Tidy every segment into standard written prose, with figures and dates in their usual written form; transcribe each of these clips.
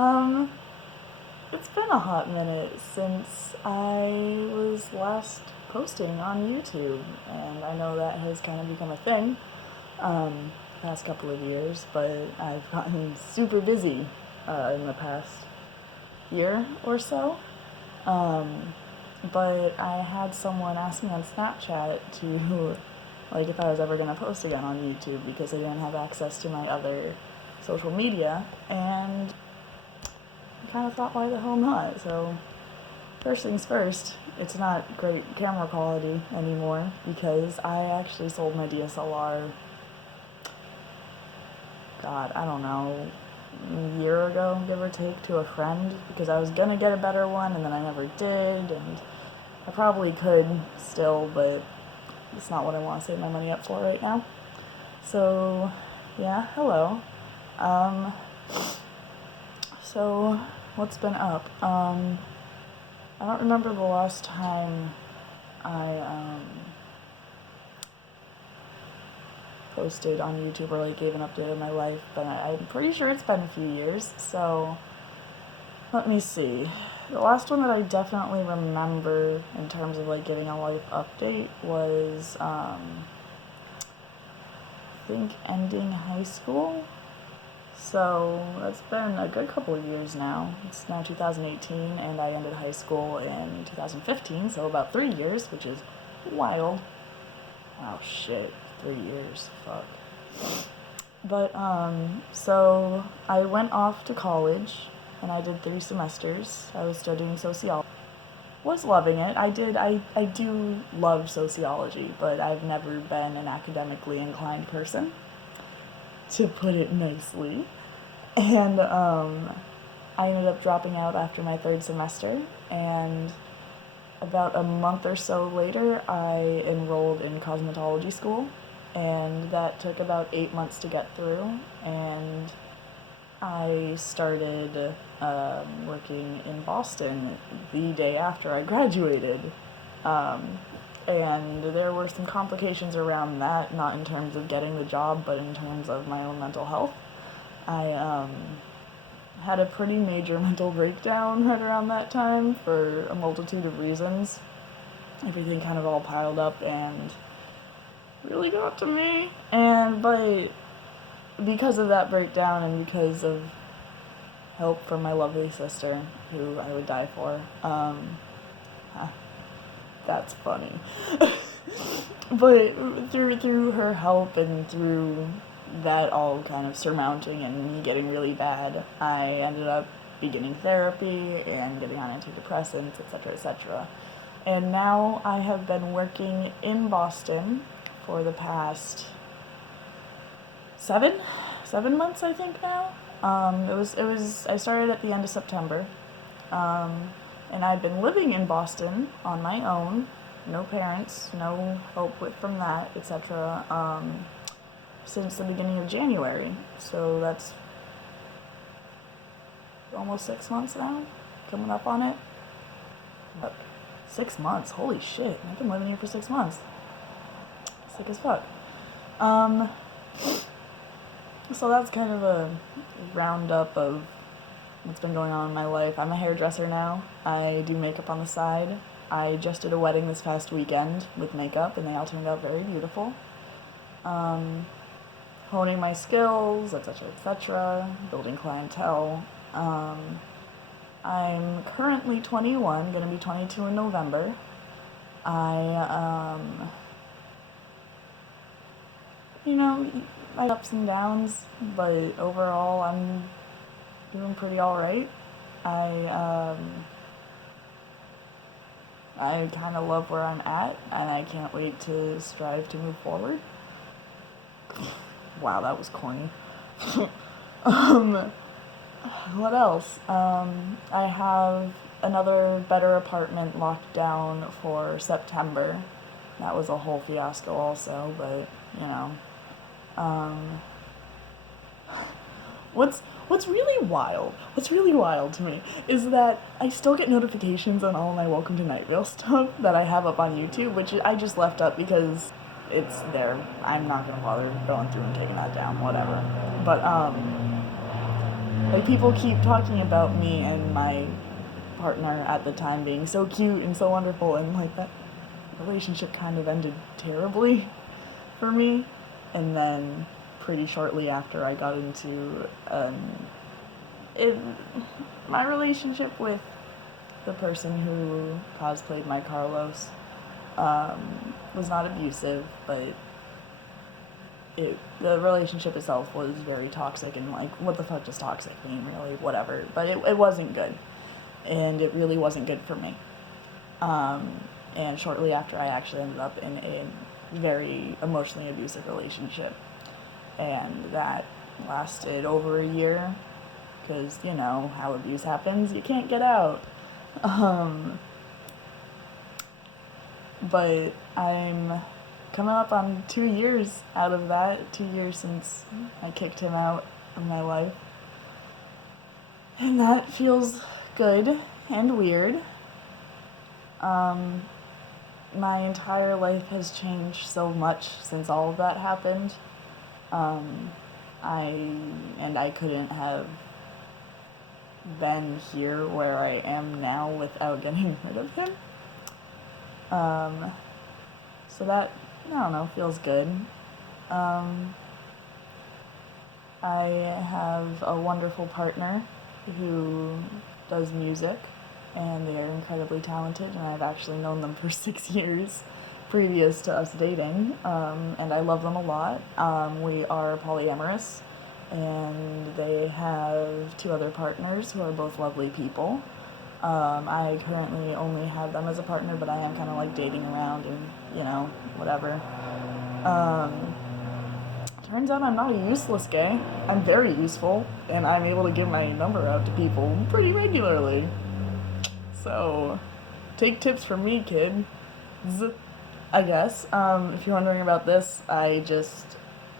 Um, it's been a hot minute since I was last posting on YouTube, and I know that has kind of become a thing, past couple of years, but I've gotten super busy, in the past year or so. But I had someone ask me on Snapchat to, like, if I was ever gonna post again on YouTube because I didn't have access to my other social media, and I kind of thought, why the hell not? So, first things first, it's not great camera quality anymore because I actually sold my DSLR, God, I don't know, a year ago, give or take, to a friend because I was gonna get a better one and then I never did, and I probably could still, but it's not what I want to save my money up for right now. So, yeah, hello. Um, so, what's been up? I don't remember the last time I, posted on YouTube or, like, gave an update of my life, but I'm pretty sure it's been a few years, so let me see. The last one that I definitely remember in terms of, like, giving a life update was, I think ending high school. So that's been a good couple of years now. It's now 2018, and I ended high school in 2015, so about 3 years, which is wild. Oh shit, 3 years, fuck. But, so I went off to college, and I did 3 semesters. I was studying sociology. Was loving it. I do love sociology, but I've never been an academically inclined person, to put it nicely. And I ended up dropping out after my 3rd semester, and about a month or so later, I enrolled in cosmetology school, and that took about 8 months to get through, and I started working in Boston the day after I graduated. And there were some complications around that, not in terms of getting the job, but in terms of my own mental health. I had a pretty major mental breakdown right around that time for a multitude of reasons. Everything kind of all piled up and really got to me. But because of that breakdown and because of help from my lovely sister, who I would die for, that's funny. But through her help and through that all kind of surmounting and me getting really bad, I ended up beginning therapy and getting on antidepressants, etc., etc. And now I have been working in Boston for the past 7 months, I think now. I started at the end of September, and I've been living in Boston on my own, no parents, no help from that, etc., since the beginning of January. So that's almost 6 months now, coming up on it. But 6 months, holy shit, I've been living here for 6 months. Sick as fuck. So that's kind of a roundup of what's been going on in my life. I'm a hairdresser now. I do makeup on the side. I just did a wedding this past weekend with makeup, and they all turned out very beautiful. Honing my skills, etc., etc., building clientele. I'm currently 21, gonna be 22 in November. I I have ups and downs, but overall I'm doing pretty alright. I kind of love where I'm at, and I can't wait to strive to move forward. Wow, that was corny. What else? I have another better apartment locked down for September. That was a whole fiasco also, but, you know. What's really wild to me is that I still get notifications on all my Welcome to Night Vale stuff that I have up on YouTube, which I just left up because it's there. I'm not gonna bother going through and taking that down, whatever. But Like, people keep talking about me and my partner at the time being so cute and so wonderful, and like that relationship kind of ended terribly for me. And then pretty shortly after, I got into my relationship with the person who cosplayed my Carlos was not abusive, but the relationship itself was very toxic, and like, what the fuck does toxic mean, really? Whatever. But it wasn't good, and it really wasn't good for me. And shortly after, I actually ended up in a very emotionally abusive relationship, and that lasted over a year, because you know how abuse happens, you can't get out. But I'm coming up on 2 years out of that, 2 years since I kicked him out of my life. And that feels good and weird. My entire life has changed so much since all of that happened. I couldn't have been here where I am now without getting rid of him. So that, I don't know, feels good. I have a wonderful partner who does music, and they are incredibly talented, and I've actually known them for 6 years previous to us dating, and I love them a lot. We are polyamorous, and they have 2 other partners who are both lovely people. I currently only have them as a partner, but I am kind of like dating around and, you know, whatever. Turns out I'm not a useless gay. I'm very useful, and I'm able to give my number out to people pretty regularly. So, take tips from me, kids, I guess. If you're wondering about this,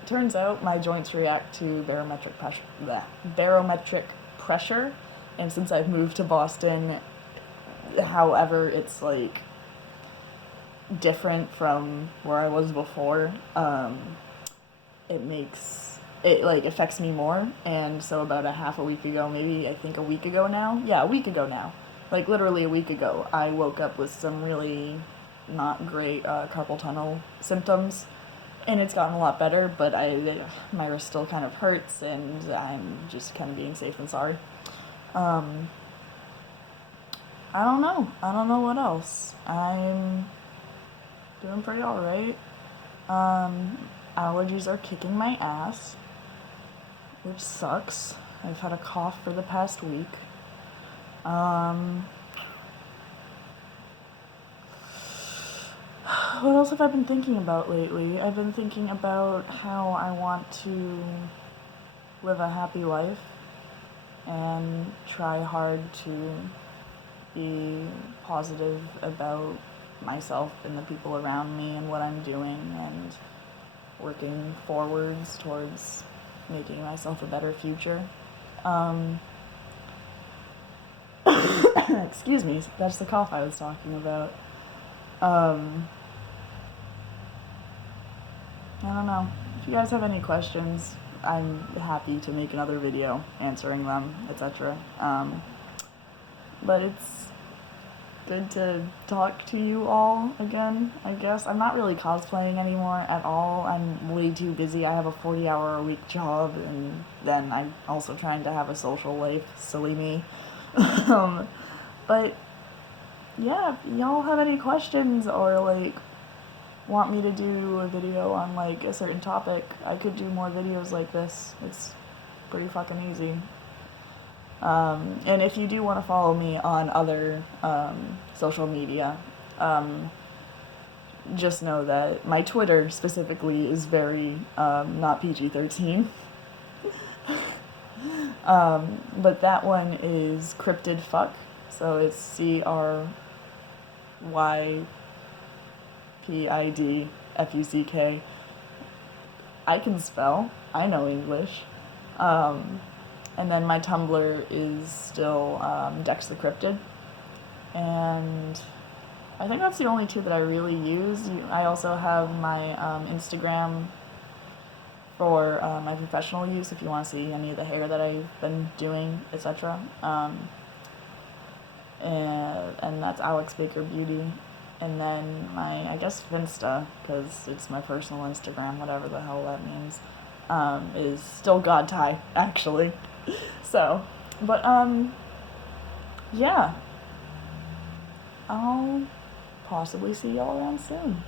turns out my joints react to barometric pressure, and since I've moved to Boston, however, it's like different from where I was before. It like affects me more, and so about a week ago, maybe I think a week ago now, like literally a week ago, I woke up with some really not great carpal tunnel symptoms, and it's gotten a lot better, but my wrist still kind of hurts, and I'm just kind of being safe and sorry. I don't know what else. I'm doing pretty alright. Allergies are kicking my ass, which sucks. I've had a cough for the past week. What else have I been thinking about lately? I've been thinking about how I want to live a happy life and try hard to be positive about myself and the people around me and what I'm doing, and working forwards towards making myself a better future. Excuse me, that's the cough I was talking about. I don't know. If you guys have any questions, I'm happy to make another video answering them, etc. But it's good to talk to you all again, I guess. I'm not really cosplaying anymore at all. I'm way too busy. I have a 40-hour-a-week job, and then I'm also trying to have a social life. Silly me. But yeah, if y'all have any questions or like want me to do a video on like a certain topic, I could do more videos like this. It's pretty fucking easy. And if you do want to follow me on other social media, just know that my Twitter specifically is very not PG-13. But that one is cryptid fuck, so it's CRYPIDFUCK. I can spell. I know English. And then my Tumblr is still dexthecryptid. And I think that's the only 2 that I really use. I also have my Instagram for my professional use, if you want to see any of the hair that I've been doing, etc. And that's Alex Baker Beauty. And then my, I guess, Finsta, because it's my personal Instagram, whatever the hell that means, is still God Tie, actually. So, but, yeah. I'll possibly see y'all around soon.